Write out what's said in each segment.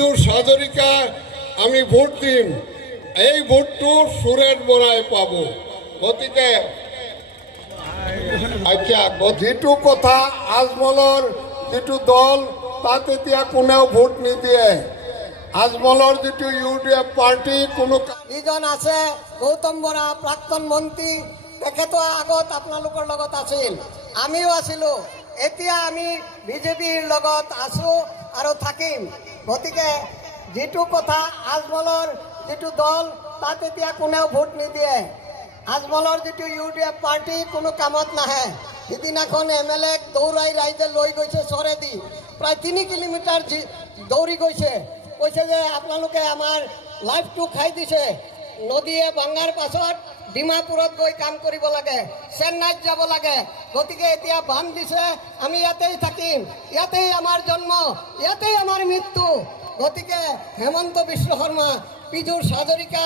হাজৰিকা আমি ভোট দিম, এই ভোটটো সুৰেশ বৰাই পাব। গতিকে আচ্ছা, যিটো কথা আজমলৰ যিটো দল তাত এতিয়া কোনেও ভোট নিদিয়ে। আজমলৰ যিটো UDF পাৰ্টি কোনো যিজন আছে গৌতম বৰা প্ৰাক্তন মন্ত্ৰী, তেখেতো আগত আপোনালোকৰ লগত আছিল, আমিও আছিলোঁ, এতিয়া আমি বিজেপিৰ লগত আছোঁ আৰু থাকিম। গতিকে যিটো কথা আজমলৰ যিটো দল তাত এতিয়া কোনেও ভোট নিদিয়ে। আজমলৰ যিটো UDF পাৰ্টি কোনো কামত নাহে। সিদিনাখন MLA দৌৰাই ৰাইজে লৈ গৈছে চৰেদি, প্ৰায় 3 কিলোমিটাৰ দৌৰি গৈছে, কৈছে যে আপোনালোকে আমাৰ লাইফটো খাই দিছে। নদীয়ে ভাঙাৰ পাছত ডিমাপুৰত গৈ কাম কৰিব লাগে, চেন্নাইত যাব লাগে। গতিকে এতিয়া বান্ধ দিছে, আমি ইয়াতেই থাকিম, ইয়াতেই আমাৰ জন্ম, ইয়াতেই আমাৰ মৃত্যু। গতিকে হেমন্ত বিশ্ব শৰ্মা, পীযুষ হাজৰিকা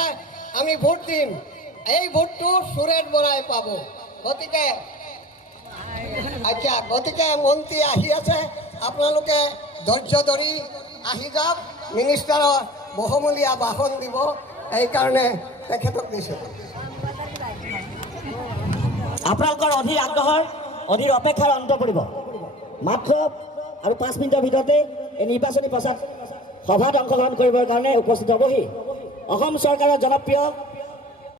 আমি ভোট দিম, এই ভোটটো সুৰেশ বৰাই পাব। গতিকে আচ্ছা, গতিকে মন্ত্ৰী আহি আছে, আপোনালোকে ধৈৰ্য ধৰি আহি যাওক। মিনিষ্টাৰৰ বহুমূলীয়া ভাষণ দিব, এইকাৰণে তেখেতক দিছোঁ। আপোনালোকৰ অধীৰ আগ্ৰহৰ অধীৰ অপেক্ষাৰ অন্ত পৰিব। মাত্ৰ আৰু 5 মিনিটৰ ভিতৰতে এই নিৰ্বাচনী প্ৰচাৰ সভাত অংশগ্ৰহণ কৰিবৰ কাৰণে উপস্থিত হ'বহি অসম চৰকাৰৰ জনপ্ৰিয়